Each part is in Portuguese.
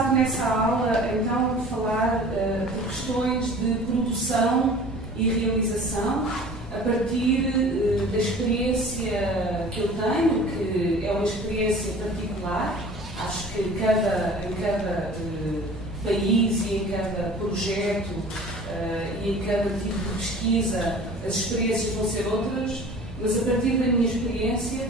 pensado nessa aula, então, falar de questões de produção e realização a partir da experiência que eu tenho, que é uma experiência particular. Acho que em cada país e em cada projeto e em cada tipo de pesquisa as experiências vão ser outras, mas a partir da minha experiência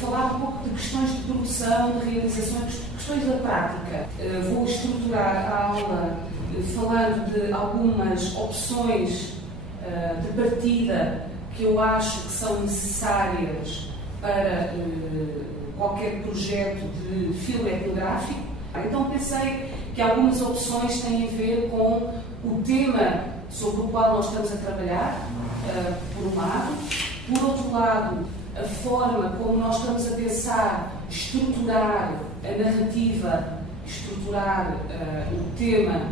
falar um pouco de questões de produção, de realização, questões da prática. Vou estruturar a aula falando de algumas opções de partida que eu acho que são necessárias para qualquer projeto de filme etnográfico. Então pensei que algumas opções têm a ver com o tema sobre o qual nós estamos a trabalhar, por um lado. Por outro lado, a forma como nós estamos a pensar estruturar a narrativa, estruturar o tema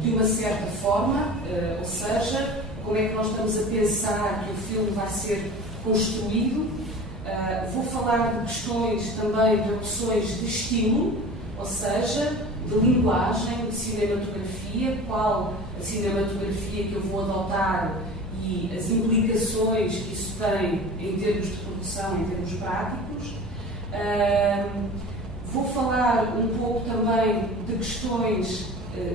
de uma certa forma, ou seja, como é que nós estamos a pensar que o filme vai ser construído. Vou falar de questões também de opções de estilo, ou seja, de linguagem, de cinematografia, qual a cinematografia que eu vou adotar e as implicações que isso tem em termos de produção, em termos práticos. Vou falar um pouco também de questões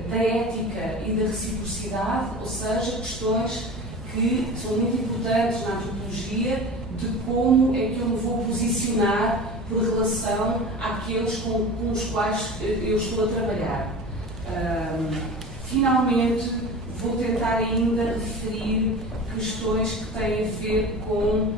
da ética e da reciprocidade, ou seja, questões que são muito importantes na antropologia, de como é que eu me vou posicionar por relação àqueles com os quais eu estou a trabalhar. Finalmente, vou tentar ainda referir questões que têm a ver com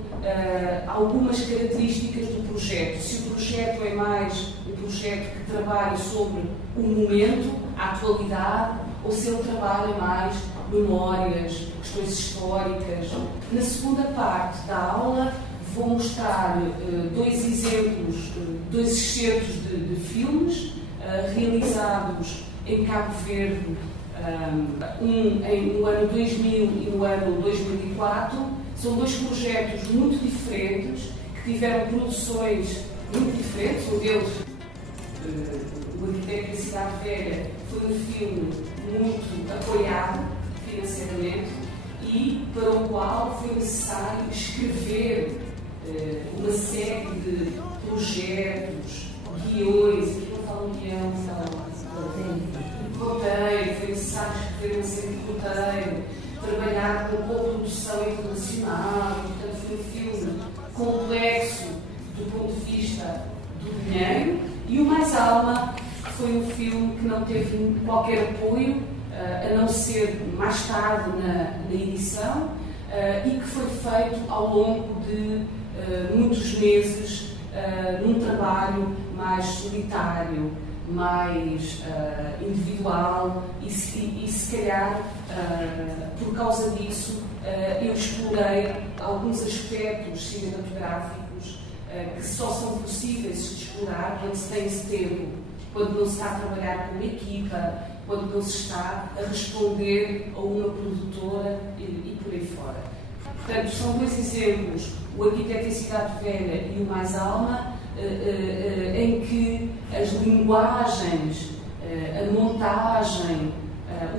algumas características do projeto. Se o projeto é mais um projeto que trabalha sobre o momento, a atualidade, ou se ele trabalha mais memórias, questões históricas. Na segunda parte da aula vou mostrar dois exemplos, dois excertos de filmes realizados em Cabo Verde, no ano 2000 e no ano 2004. São dois projetos muito diferentes, que tiveram produções muito diferentes. Um deles, O Arquiteto da Cidade Velha, foi um filme muito apoiado financeiramente e para o qual foi necessário escrever uma série de projetos, guiões, aqui não falam guião, roteiro, foi necessário escrever uma série de roteiro, trabalhar com produção internacional, portanto foi um filme complexo do ponto de vista do dinheiro. E o Mais Alma foi um filme que não teve qualquer apoio, a não ser mais tarde na edição, e que foi feito ao longo de muitos meses, num trabalho mais solitário, mais individual, e se calhar, por causa disso, eu explorei alguns aspectos cinematográficos que só são possíveis de explorar quando se tem esse tempo, quando não se está a trabalhar com uma equipa, quando não se está a responder a uma produtora e por aí fora. Portanto, são dois exemplos, O Arquiteto da Cidade Velha e O Mais Alma, em que as linguagens, a montagem,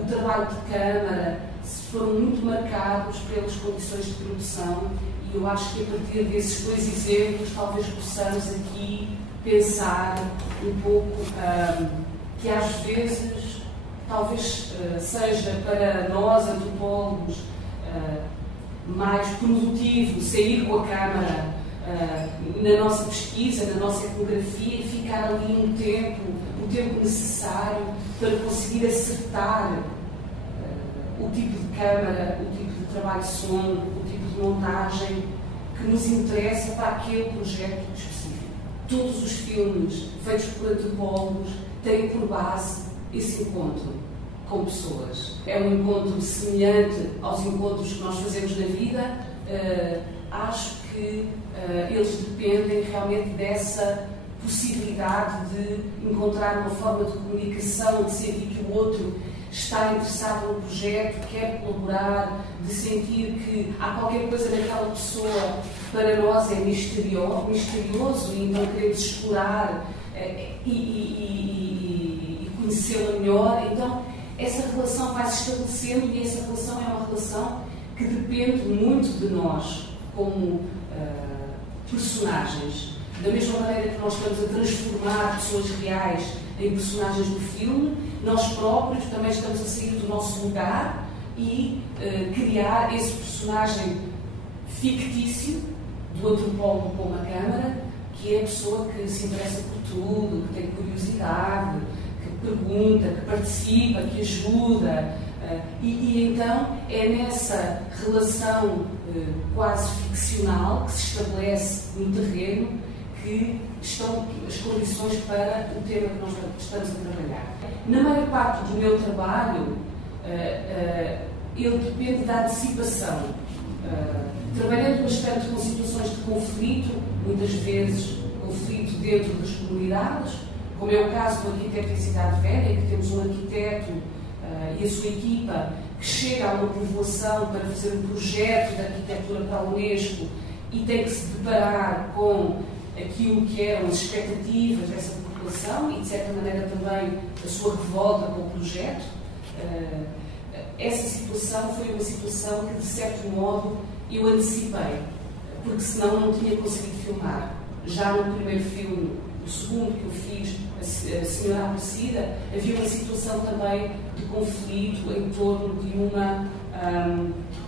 o trabalho de câmara foram muito marcados pelas condições de produção, e eu acho que a partir desses dois exemplos talvez possamos aqui pensar um pouco que às vezes talvez seja para nós antropólogos mais produtivo sair com a câmara na nossa pesquisa, na nossa etnografia, e ficar ali o tempo necessário para conseguir acertar o tipo de câmara, o tipo de trabalho de som, o tipo de montagem que nos interessa para aquele projeto específico. Todos os filmes feitos por antropólogos têm por base esse encontro com pessoas. É um encontro semelhante aos encontros que nós fazemos na vida. Acho que eles dependem realmente dessa possibilidade de encontrar uma forma de comunicação, de sentir que o outro está interessado no projeto, quer colaborar, de sentir que há qualquer coisa daquela pessoa que para nós é misterioso e então queremos explorar e conhecê-la melhor. Então, essa relação vai se estabelecendo e essa relação é uma relação que depende muito de nós, como personagens. Da mesma maneira que nós estamos a transformar pessoas reais em personagens do filme, nós próprios também estamos a sair do nosso lugar e criar esse personagem fictício do antropólogo Paul McCamara, que é a pessoa que se interessa por tudo, que tem curiosidade, que pergunta, que participa, que ajuda. E então é nessa relação quase ficcional que se estabelece no terreno que estão as condições para o tema que nós estamos a trabalhar. Na maior parte do meu trabalho, ele depende da antecipação. Trabalhando bastante com situações de conflito, muitas vezes conflito dentro das comunidades, como é o caso do arquiteto em Cidade Velha, em que temos um arquiteto e a sua equipa que chega a uma povoação para fazer um projeto de arquitetura para a Unesco e tem que se deparar com aquilo que eram as expectativas dessa população e, de certa maneira, também a sua revolta com o projeto. Essa situação foi uma situação que, de certo modo, eu antecipei, porque senão não tinha conseguido filmar. Já no primeiro filme, o segundo que eu fiz, A Senhora Aparecida, havia uma situação também de conflito em torno de uma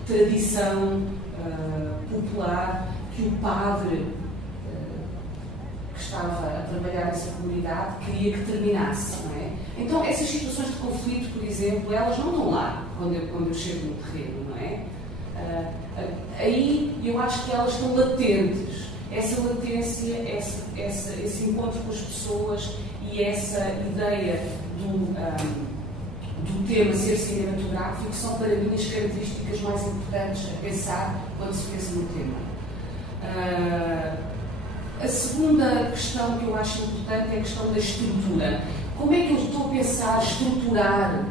tradição popular que o padre que estava a trabalhar nessa comunidade queria que terminasse, não é? Então, essas situações de conflito, por exemplo, elas não estão lá quando eu chego no terreno, não é? Aí eu acho que elas estão latentes. Essa latência, esse encontro com as pessoas e essa ideia do tema ser cinematográfico são para mim as características mais importantes a pensar quando se pensa no tema. A segunda questão que eu acho importante é a questão da estrutura. Como é que eu estou a pensar estruturar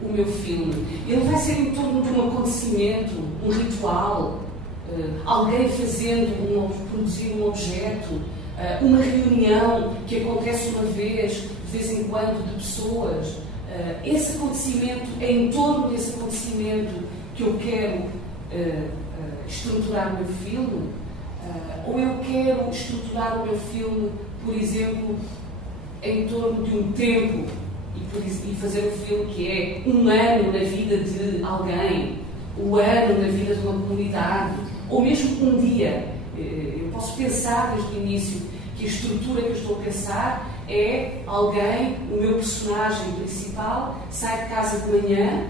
o meu filme? Ele vai ser em torno de um acontecimento, um ritual, alguém produzir um objeto, uma reunião que acontece uma vez, de vez em quando, de pessoas. Esse acontecimento, é em torno desse acontecimento que eu quero estruturar o meu filme? Ou eu quero estruturar o meu filme, por exemplo, em torno de um tempo e fazer um filme que é um ano na vida de alguém, um ano na vida de uma comunidade, ou mesmo um dia. Eu posso pensar desde o início que a estrutura que eu estou a pensar é alguém, o meu personagem principal, sai de casa de manhã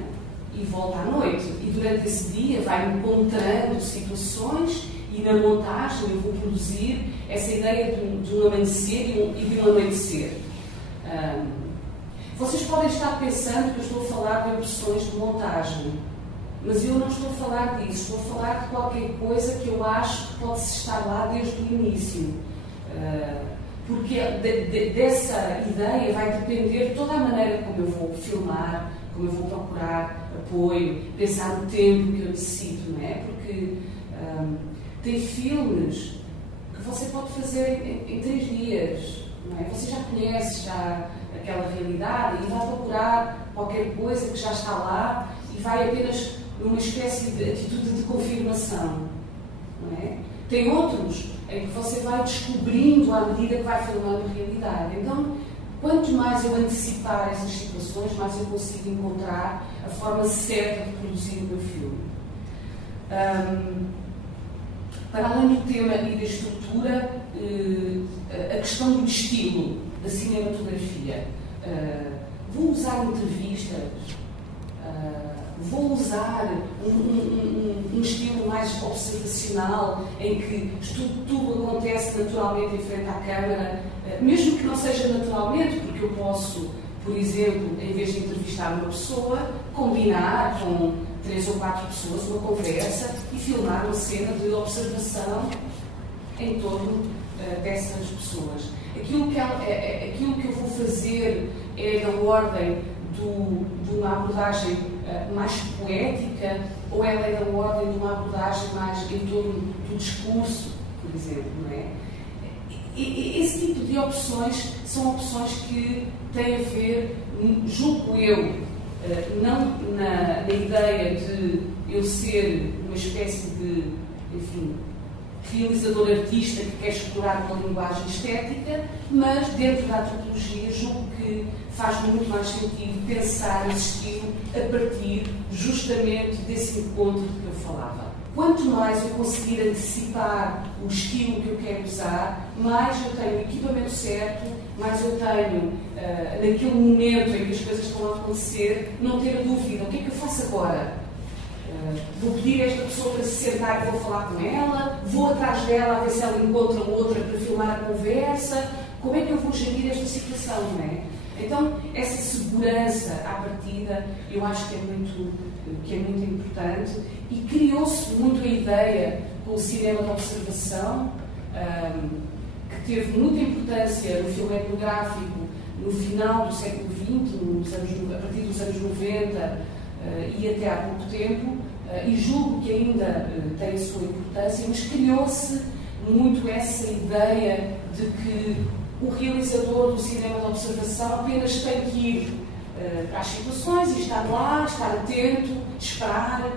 e volta à noite. E durante esse dia vai encontrando situações e na montagem eu vou produzir essa ideia de um amanhecer e de um anoitecer. Vocês podem estar pensando que eu estou a falar de opções de montagem, mas eu não estou a falar disso, estou a falar de qualquer coisa que eu acho que pode estar lá desde o início. Porque dessa ideia vai depender toda a maneira como eu vou filmar, como eu vou procurar apoio, pensar no tempo que eu necessito, não é? Porque tem filmes que você pode fazer em 3 dias, não é? Você já conhece aquela realidade e vai procurar qualquer coisa que já está lá e vai apenas numa espécie de atitude de confirmação, não é? Tem outros em que você vai descobrindo à medida que vai filmando a realidade. Então, quanto mais eu antecipar essas situações, mais eu consigo encontrar a forma certa de produzir o meu filme. Para além do tema e da estrutura, a questão do estilo da cinematografia. Vou usar entrevistas, vou usar um estilo mais observacional, em que tudo acontece naturalmente em frente à câmara, mesmo que não seja naturalmente, porque eu posso, por exemplo, em vez de entrevistar uma pessoa, combinar com 3 ou 4 pessoas uma conversa e filmar uma cena de observação em torno dessas pessoas. Aquilo que eu vou fazer é da ordem de uma abordagem mais poética, ou ela é da ordem de uma abordagem mais em torno do discurso, por exemplo, não é? esse tipo de opções são opções que têm a ver, julgo eu, não na ideia de eu ser uma espécie de, enfim, realizador artista que quer explorar uma linguagem estética, mas dentro da antropologia julgo que faz muito mais sentido pensar esse estilo a partir justamente desse encontro de que eu falava. Quanto mais eu conseguir antecipar o estilo que eu quero usar, mais eu tenho o equipamento certo, mais eu tenho, naquele momento em que as coisas estão a acontecer, não ter a dúvida, o que é que eu faço agora? Vou pedir a esta pessoa para se sentar e vou falar com ela, vou atrás dela a ver se ela encontra outra para filmar a conversa, como é que eu vou gerir esta situação, não é? Então, essa segurança à partida, eu acho que é muito importante, e criou-se muito a ideia com o cinema de observação, que teve muita importância no filme etnográfico no final do século XX, a partir dos anos 90 e até há pouco tempo, e julgo que ainda tem a sua importância, mas criou-se muito essa ideia de que o realizador do cinema de observação apenas tem que ir para as situações e estar lá, estar atento, esperar,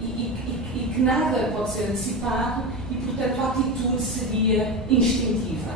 e que nada pode ser antecipado e, portanto, a atitude seria instintiva.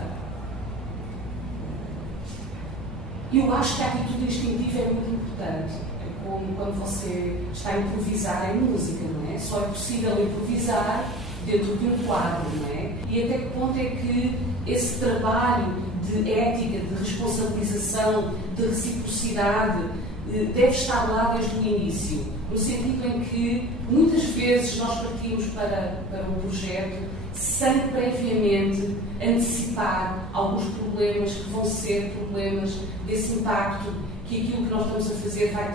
Eu acho que a atitude instintiva é muito importante. É como quando você está a improvisar em música, não é? Só é possível improvisar dentro de um quadro, não é? E até que ponto é que esse trabalho de ética, de responsabilização, de reciprocidade, deve estar lá desde o início, no sentido em que muitas vezes nós partimos para um projeto sem previamente antecipar alguns problemas que vão ser problemas desse impacto que aquilo que nós estamos a fazer vai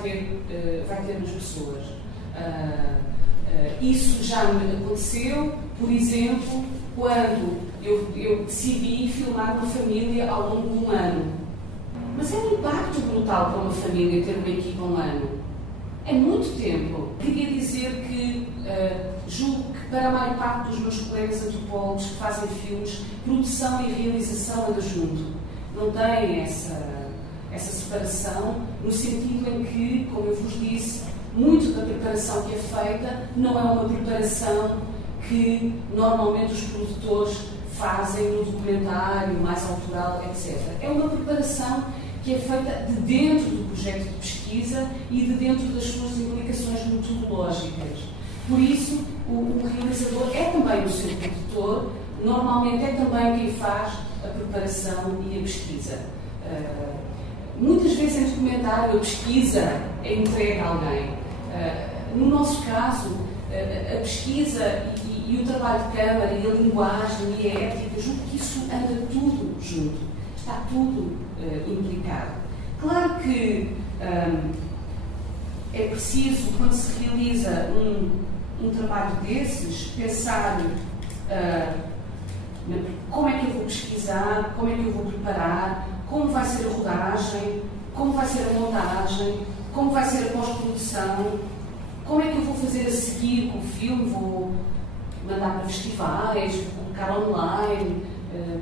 ter nas pessoas. Isso já me aconteceu, por exemplo, quando eu decidi filmar uma família ao longo de um ano. Mas é um impacto brutal para uma família ter uma equipa um ano. É muito tempo. Queria dizer que julgo que para a maior parte dos meus colegas antropólogos que fazem filmes, produção e realização anda junto. Não têm essa separação, no sentido em que, como eu vos disse, muito da preparação que é feita não é uma preparação que normalmente os produtores fazem no documentário mais autoral, etc. É uma preparação que é feita de dentro do projeto de pesquisa e de dentro das suas implicações metodológicas. Por isso, o realizador é também o seu produtor, normalmente é também quem faz a preparação e a pesquisa. Muitas vezes em documentário a pesquisa é entregue a alguém. No nosso caso, a pesquisa e o trabalho de câmara e a linguagem e a ética, julgo que isso anda tudo junto, está tudo implicado. Claro que é preciso, quando se realiza um trabalho desses, pensar como é que eu vou pesquisar, como é que eu vou preparar, como vai ser a rodagem, como vai ser a montagem, como vai ser a pós-produção, como é que eu vou fazer a seguir com o filme, vou mandar para festivais, vou colocar online,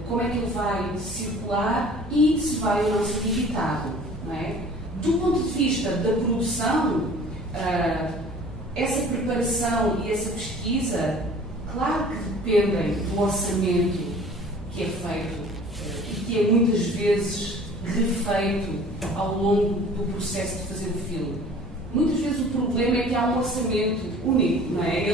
como é que ele vai circular e se vai ou não ser editado, não é? Do ponto de vista da produção, essa preparação e essa pesquisa, claro que dependem do orçamento que é feito e que é muitas vezes refeito ao longo do processo de fazer o filme. Muitas vezes o problema é que há um orçamento único, não é?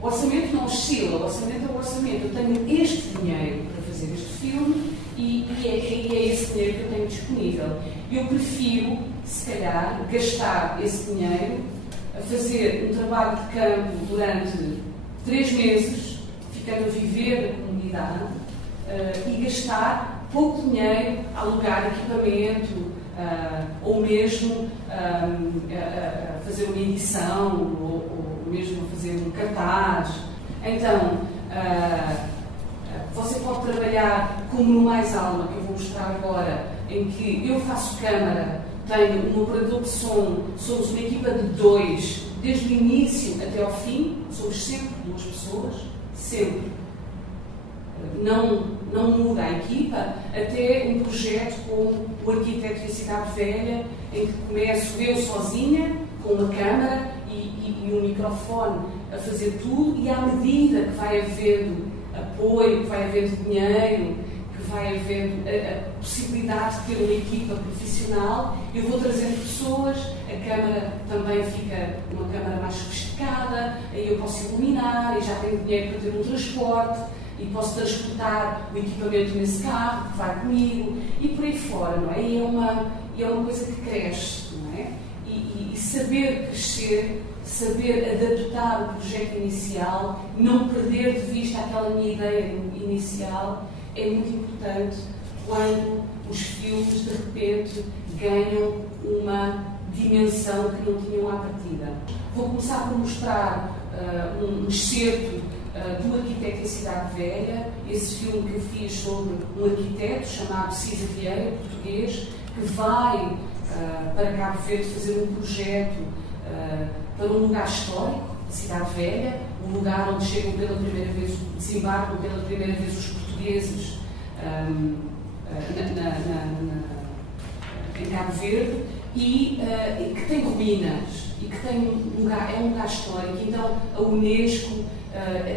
O orçamento não oscila, o orçamento é o orçamento. Eu tenho este dinheiro para fazer este filme e é esse dinheiro que eu tenho disponível. Eu prefiro, se calhar, gastar esse dinheiro a fazer um trabalho de campo durante 3 meses, ficando a viver na comunidade, e gastar pouco dinheiro a alugar equipamento, ou mesmo a fazer uma edição, ou mesmo a fazer um cartaz. Então, você pode trabalhar como no Mais Alma, que eu vou mostrar agora, em que eu faço câmara, tenho um operador de som, somos uma equipa de 2, desde o início até ao fim, somos sempre 2 pessoas, sempre. Não não muda a equipa, até um projeto como o Arquiteto da Cidade Velha, em que começo eu sozinha, com uma câmara e um microfone a fazer tudo, e à medida que vai havendo apoio, que vai havendo dinheiro, que vai havendo a possibilidade de ter uma equipa profissional, eu vou trazendo pessoas, a câmara também fica uma câmara mais sofisticada, aí eu posso iluminar, e já tenho dinheiro para ter um transporte, e posso transportar o equipamento nesse carro, que vai comigo, e por aí fora, não é? E é uma coisa que cresce, não é? E saber crescer, saber adaptar o projeto inicial, não perder de vista aquela minha ideia inicial, é muito importante quando os filmes, de repente, ganham uma dimensão que não tinham à partida. Vou começar por mostrar um excerto do Arquiteto em Cidade Velha, esse filme que eu fiz sobre um arquiteto chamado Cisa Vieira, português, que vai para Cabo Verde fazer um projeto para um lugar histórico, Cidade Velha, um lugar onde chegam pela primeira vez, desembarcam pela primeira vez os portugueses em Cabo Verde, e que tem ruínas, e que tem um lugar histórico. Então a Unesco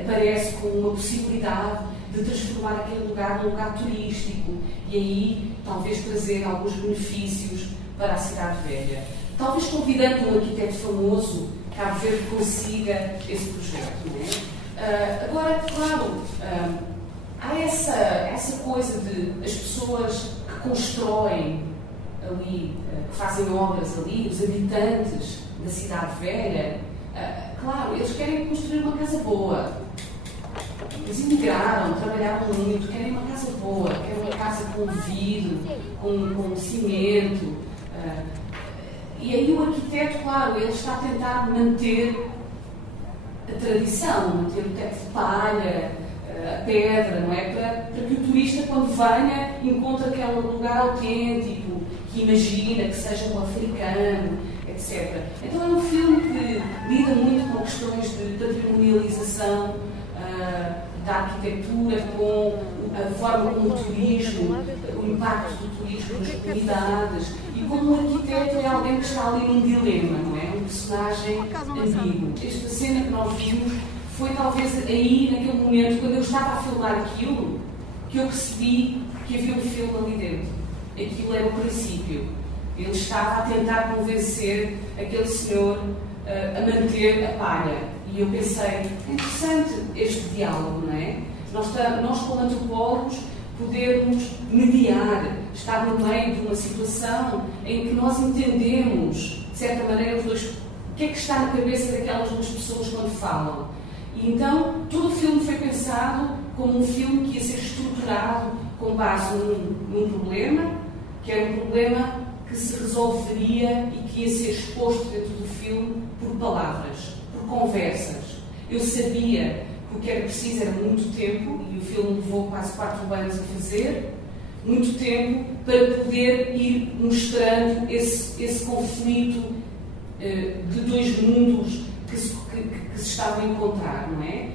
aparece com uma possibilidade de transformar aquele lugar num lugar turístico, e aí talvez trazer alguns benefícios para a Cidade Velha. Talvez convidando um arquiteto famoso, Cabo Verde consiga esse projeto, não é? Agora, claro, há essa coisa de as pessoas que constroem ali, que fazem obras ali, os habitantes da Cidade Velha, claro, eles querem construir uma casa boa. Eles emigraram, trabalharam muito, querem uma casa boa, querem uma casa com vidro, com cimento. E aí o arquiteto, claro, ele está a tentar manter a tradição, manter o teto de palha, a pedra, não é? Para que o turista, quando venha, encontre aquele lugar autêntico, que imagina que seja um africano, etc. Então é um filme que lida muito com questões de patrimonialização da arquitetura, com a forma como o turismo, o impacto do turismo nas comunidades, e como o arquiteto é alguém que está ali num dilema, não é? Um personagem ambíguo. Esta cena que nós vimos foi talvez aí, naquele momento, quando eu estava a filmar aquilo, que eu percebi que havia um filme ali dentro. Aquilo era o princípio. Ele estava a tentar convencer aquele senhor a manter a palha. E eu pensei, é interessante este diálogo, não é? Nós como antropólogos, podermos mediar, estar no meio de uma situação em que nós entendemos, de certa maneira, o que é que está na cabeça daquelas duas pessoas quando falam. E então, todo o filme foi pensado como um filme que ia ser estruturado com base num problema, que era um problema que se resolveria e que ia ser exposto dentro do filme por palavras, por conversas. Eu sabia que o que era preciso era muito tempo, e o filme levou quase 4 anos a fazer, muito tempo para poder ir mostrando esse conflito de dois mundos que se estavam a encontrar, não é?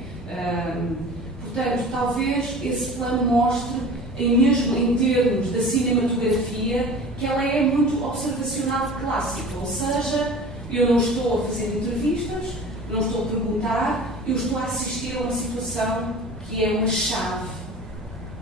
Portanto, talvez esse plano mostre, mesmo em termos da cinematografia, que ela é muito observacional clássica, ou seja, eu não estou a fazer entrevistas, não estou a perguntar, eu estou a assistir a uma situação que é uma chave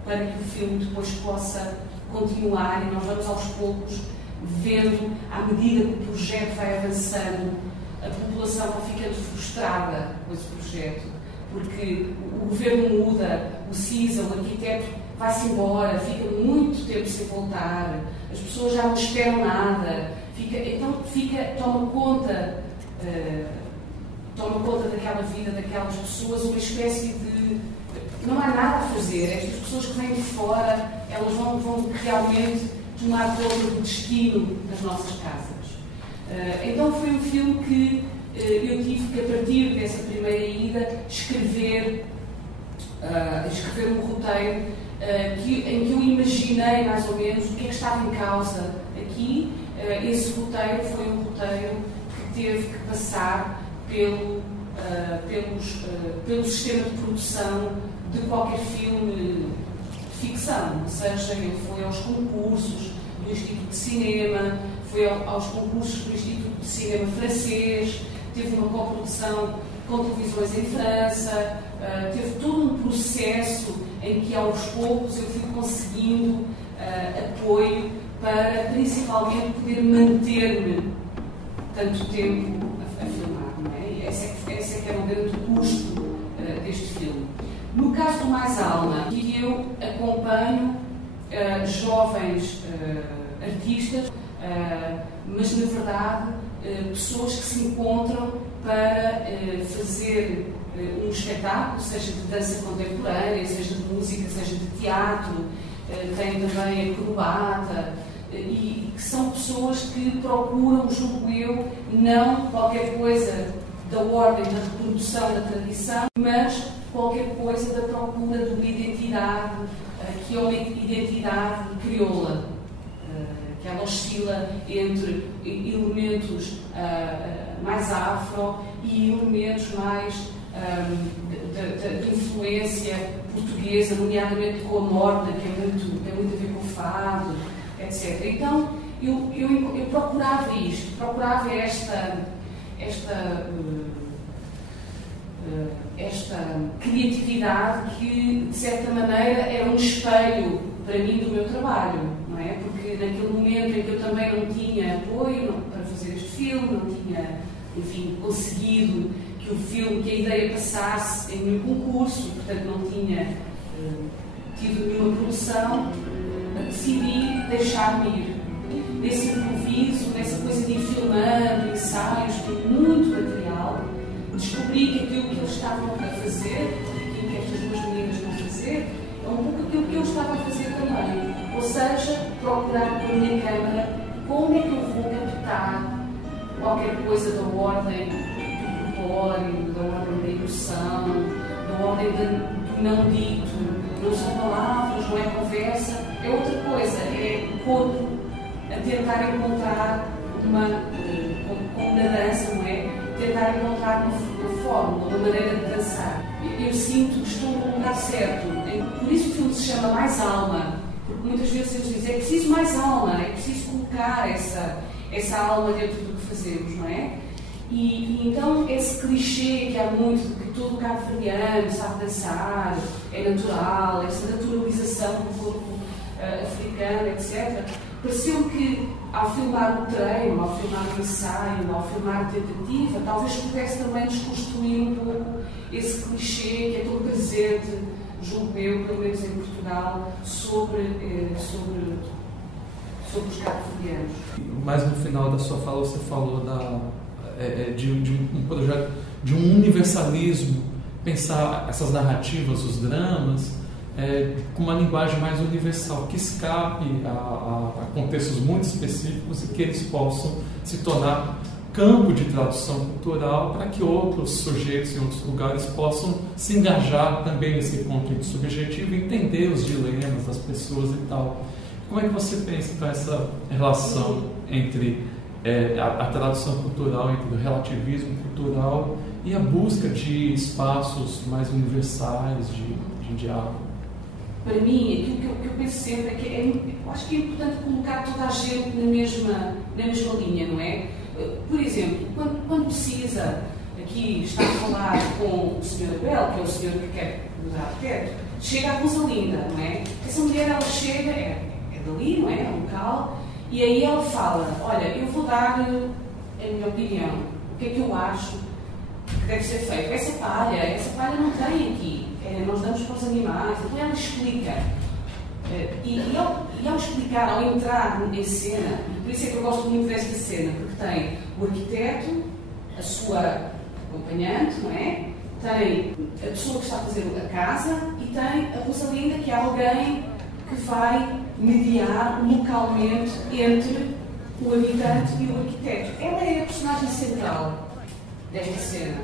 para que o filme depois possa continuar, e nós vamos aos poucos vendo, à medida que o projeto vai avançando, a população vai ficando frustrada com esse projeto, porque o governo muda, o CISA, o arquiteto, vai-se embora, fica muito tempo sem voltar, as pessoas já não esperam nada, toma conta daquela vida, daquelas pessoas, uma espécie de... não há nada a fazer, estas pessoas que vêm de fora, elas vão realmente tomar conta do destino das nossas casas. Então foi um filme que eu tive que, a partir dessa primeira ida, escrever um roteiro em que eu imaginei mais ou menos o que é que estava em causa aqui. Esse roteiro foi um roteiro que teve que passar pelo sistema de produção de qualquer filme ficção, ou seja, ele foi aos concursos do Instituto de Cinema, foi aos concursos do Instituto de Cinema francês, teve uma coprodução com televisões em França, teve todo um processo em que aos poucos eu fui conseguindo apoio para principalmente poder manter-me tanto tempo a filmar, não é? E esse é que era o grande custo deste filme. No caso do Mais Alma, eu acompanho jovens artistas, mas na verdade pessoas que se encontram para fazer um espetáculo, seja de dança contemporânea, seja de música, seja de teatro, tem também acrobata, e que são pessoas que procuram, julgo eu, não qualquer coisa da ordem da reprodução da tradição, mas qualquer coisa da procura de uma identidade que é uma identidade crioula, que ela oscila entre elementos mais afro e elementos mais de influência portuguesa, nomeadamente com a morna, que tem muito a ver com o fado, etc. Então, eu procurava isto, procurava esta criatividade que, de certa maneira, era um espelho para mim do meu trabalho, não é? Porque naquele momento em que eu também não tinha apoio para fazer este filme, não tinha, enfim, conseguido que a ideia passasse em nenhum concurso, portanto não tinha tido nenhuma produção, decidi deixar-me ir. Nesse improviso, nessa coisa de ir filmando, ensaios, de muito material, descobri que aquilo que eles estavam a fazer, aquilo que estas duas meninas vão fazer, é um pouco aquilo que eu estava a fazer também. Ou seja, procurar com a minha câmara como é que eu vou captar qualquer coisa da ordem do corpóreo, da ordem da emoção, da ordem do não dito. Não são palavras, não é conversa, é outra coisa, é o corpo a tentar encontrar como na dança, não é? Tentar encontrar uma fórmula, uma maneira de dançar. Eu sinto que estou no lugar certo. Por isso o filme se chama Mais Alma, porque muitas vezes eles dizem é preciso mais alma, é preciso colocar essa alma dentro do que fazemos, não é? E então esse clichê que há muito de que todo cabo-verdiano sabe dançar, é natural, essa naturalização do corpo africano, etc. Pareceu que ao filmar o treino, ao filmar o ensaio, ao filmar a tentativa, talvez pudesse também desconstruir um pouco esse clichê que é tão presente, julgo eu, pelo menos em Portugal, sobre os cabo-verdianos. Mas no final da sua fala você falou de um projeto, de um universalismo, pensar essas narrativas, os dramas, com uma linguagem mais universal, que escape a contextos muito específicos e que eles possam se tornar campo de tradução cultural para que outros sujeitos em outros lugares possam se engajar também nesse conflito subjetivo e entender os dilemas das pessoas e tal. Como é que você pensa então, essa relação entre a tradução cultural, entre o relativismo cultural e a busca de espaços mais universais de diálogo? Para mim, aquilo que eu penso sempre é que eu acho que é importante colocar toda a gente na mesma linha, não é? Por exemplo, quando precisa, aqui está a falar com o Sr. Abel, que é o senhor que quer mudar arquiteto, chega a Rosalinda, não é? Essa mulher, ela chega, é dali, não é? É local, e aí ela fala, olha, eu vou dar a minha opinião, o que é que eu acho que deve ser feito. Essa palha não tem aqui, nós damos para os animais, então ela explica. E ao explicar, ao entrar em cena, por isso é que eu gosto muito desta cena, porque tem o arquiteto, a sua acompanhante, não é? Tem a pessoa que está a fazer a casa e tem a Rosalinda, que é alguém que vai mediar localmente entre o habitante e o arquiteto. Ela é a personagem central desta cena.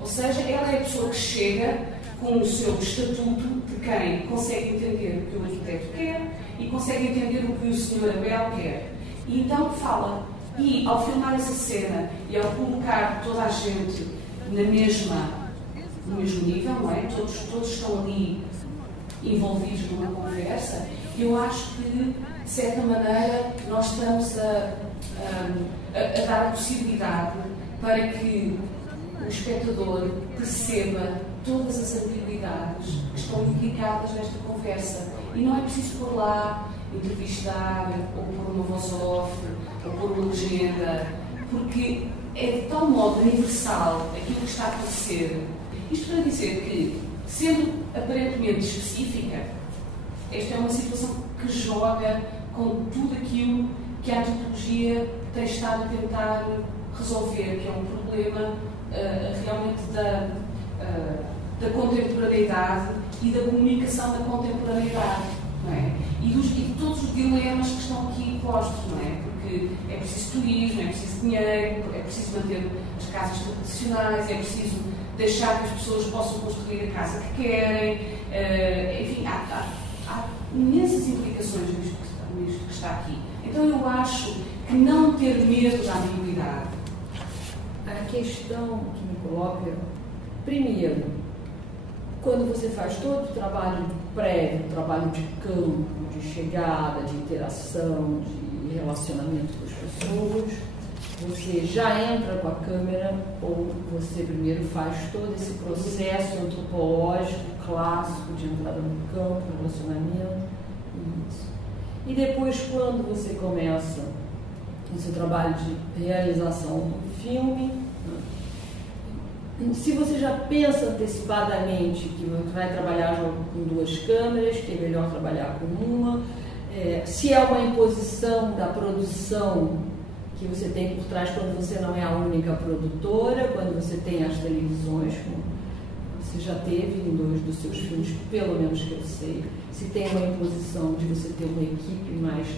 Ou seja, ela é a pessoa que chega com o seu estatuto de quem consegue entender o que o arquiteto quer e consegue entender o que o Sr. Abel quer. E então fala. E ao filmar essa cena e ao colocar toda a gente no mesmo nível, não é? Todos estão ali envolvidos numa conversa, eu acho que, de certa maneira, nós estamos a dar a possibilidade para que o espectador perceba todas as habilidades que estão implicadas nesta conversa. E não é preciso pôr lá, entrevistar, ou pôr uma voz off, ou pôr uma legenda, porque é de tal modo universal aquilo que está a acontecer. Isto para dizer que, sendo aparentemente específica, esta é uma situação que joga com tudo aquilo que a antropologia tem estado a tentar resolver, que é um problema realmente da contemporaneidade e da comunicação da contemporaneidade, não é? E de todos os dilemas que estão aqui postos, não é? Porque é preciso turismo, é preciso dinheiro, é preciso manter as casas tradicionais, é preciso deixar que as pessoas possam construir a casa que querem, enfim, há imensas implicações nisto que está aqui. Então eu acho que não ter medo da ambiguidade. A questão que me coloca, primeiro, quando você faz todo o trabalho prévio, trabalho de campo, de chegada, de interação, de relacionamento com as pessoas, você já entra com a câmera ou você primeiro faz todo esse processo antropológico clássico de entrada no campo, relacionamento, isso. E depois, quando você começa o seu trabalho de realização do filme, se você já pensa antecipadamente que vai trabalhar com duas câmeras, que é melhor trabalhar com uma, se é uma imposição da produção que você tem por trás quando você não é a única produtora, quando você tem as televisões, como você já teve em 2 dos seus filmes, pelo menos que eu sei, se tem uma imposição de você ter uma equipe mais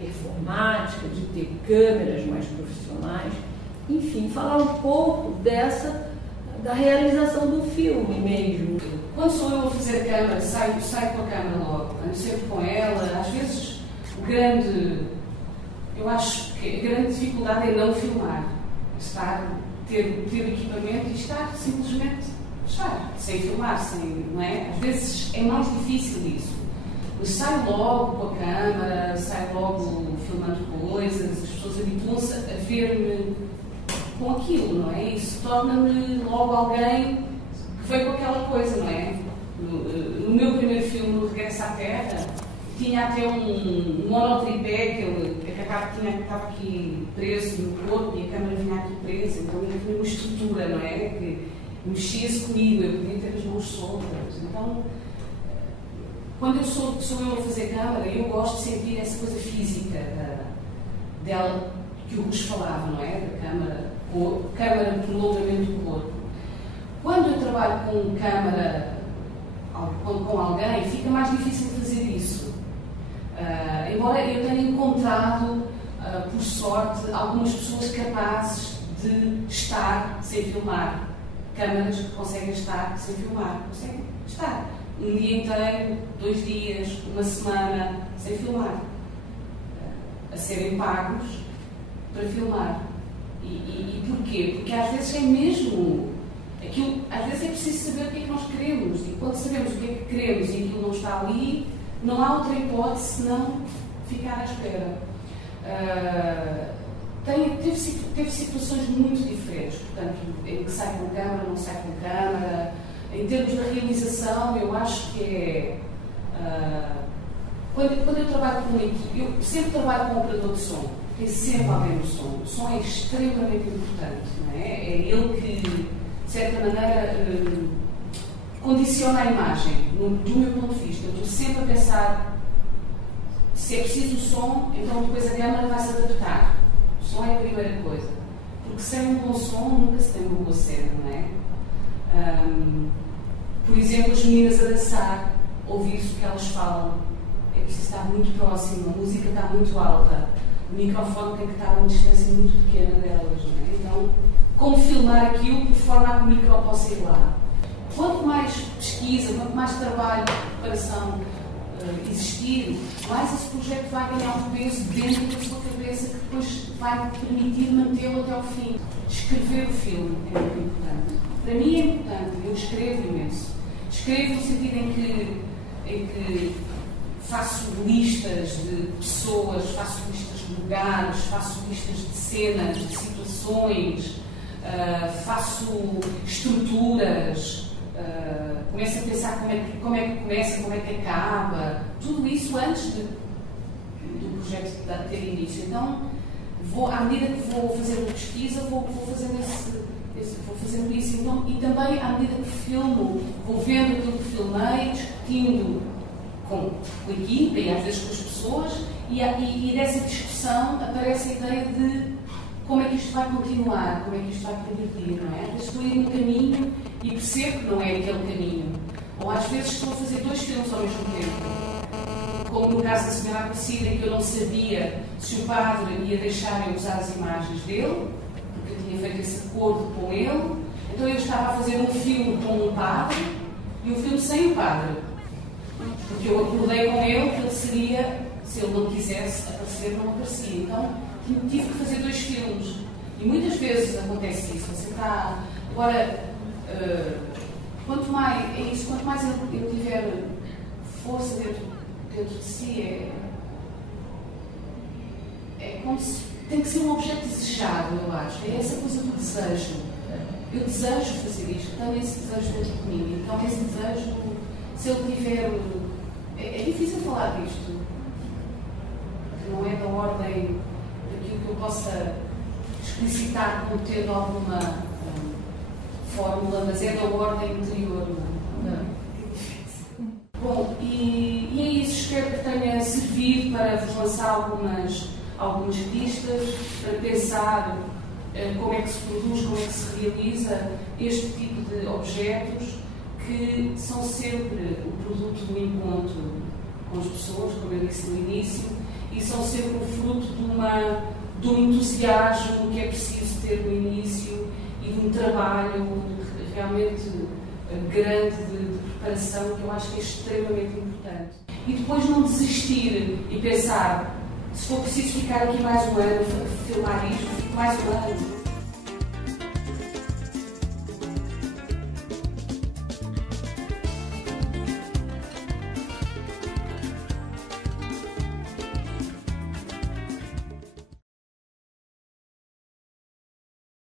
performática, de ter câmeras mais profissionais, enfim, falar um pouco da realização do filme mesmo. Quando sou eu a fazer a câmera, saio com a câmera logo, ando sempre com ela. Às vezes, eu acho que a grande dificuldade é não filmar, ter equipamento e simplesmente estar, sem filmar, não é? Às vezes é mais difícil isso. Eu saio logo com a câmera, saio logo filmando coisas, as pessoas habituam-se a ver-me com aquilo, não é? Isso torna-me logo alguém que veio com aquela coisa, não é? No meu primeiro filme, No Regresso à Terra, tinha até um monotripé que estava aqui preso no corpo e a câmera vinha aqui presa, então eu tinha uma estrutura, não é? Que mexia-se comigo, eu podia ter as mãos soltas. Então, quando eu sou eu a fazer câmera, eu gosto de sentir essa coisa física dela que o Russo falava, não é? Da câmara de prolongamento do corpo. Quando eu trabalho com câmara com alguém, fica mais difícil fazer isso. Embora eu tenha encontrado, por sorte, algumas pessoas capazes de estar sem filmar. Câmaras que conseguem estar sem filmar. Conseguem estar um dia inteiro, 2 dias, uma semana sem filmar. A serem pagos para filmar. E porquê? Porque às vezes é mesmo aquilo, às vezes é preciso saber o que é que nós queremos, e quando sabemos o que é que queremos e aquilo não está ali, não há outra hipótese senão ficar à espera. Teve situações muito diferentes, portanto, em que sai com câmara, não sai com câmara. Em termos da realização, eu acho que é quando eu trabalho com uma equipe, eu sempre trabalho com um operador de som, tem sempre alguém no som. O som é extremamente importante, não é? É ele que, de certa maneira, condiciona a imagem, do meu ponto de vista. Eu estou sempre a pensar, se é preciso o som, então depois a câmara vai se adaptar. O som é a primeira coisa, porque sem um bom som nunca se tem uma boa cena, não é? Por exemplo, as meninas a dançar, ouvir-se o que elas falam, é preciso estar muito próximo, a música está muito alta, o microfone tem que estar a uma distância muito pequena delas, não é? Então, como filmar aquilo de forma a que o micro possa ir lá? Quanto mais pesquisa, quanto mais trabalho de preparação existir, mais esse projeto vai ganhar um peso dentro da sua cabeça que depois vai permitir mantê-lo até ao fim. Escrever o filme é muito importante. Para mim é importante, eu escrevo imenso. Escrevo no sentido em que em que faço listas de pessoas, faço listas de lugares, faço listas de cenas, de situações, faço estruturas, começo a pensar como é que começa, como é que acaba, tudo isso antes do projeto ter início. Então, à medida que vou fazendo a pesquisa, vou fazendo isso. Então, e também, à medida que filmo, vou vendo aquilo que filmei, discutindo com a equipa e às vezes com as pessoas, e dessa discussão aparece a ideia de como é que isto vai continuar, como é que isto vai progredir, não é? Às vezes estou a ir num caminho e percebo que não é aquele caminho. Ou às vezes estou a fazer 2 filmes ao mesmo tempo. Como no caso da Senhora Aparecida, em que eu não sabia se o padre ia deixar eu usar as imagens dele, porque eu tinha feito esse acordo com ele. Então eu estava a fazer um filme com um padre e um filme sem o padre. Porque eu acordei com ele que ele seria, se ele não quisesse aparecer, não aparecia. Então tive que fazer 2 filmes. E muitas vezes acontece isso. Você está. Agora, quanto mais eu tiver força dentro de si, é como se. Tem que ser um objeto desejado, eu acho. É essa coisa do desejo. Eu desejo fazer isto, tenho esse desejo dentro de mim. Então, esse desejo, se ele tiver. É difícil falar disto. Não é da ordem daquilo que eu possa explicitar como tendo alguma fórmula, mas é da ordem interior. Não é? Bom, e é isso. Espero que tenha servido para vos lançar algumas pistas, para pensar como é que se produz, como é que se realiza este tipo de objetos que são sempre o produto do encontro com as pessoas, como eu disse no início, e são sempre o fruto de um entusiasmo que é preciso ter no início e de um trabalho realmente grande de preparação que eu acho que é extremamente importante. E depois não desistir e pensar, se for preciso ficar aqui mais um ano, filmar isto, fico mais um ano.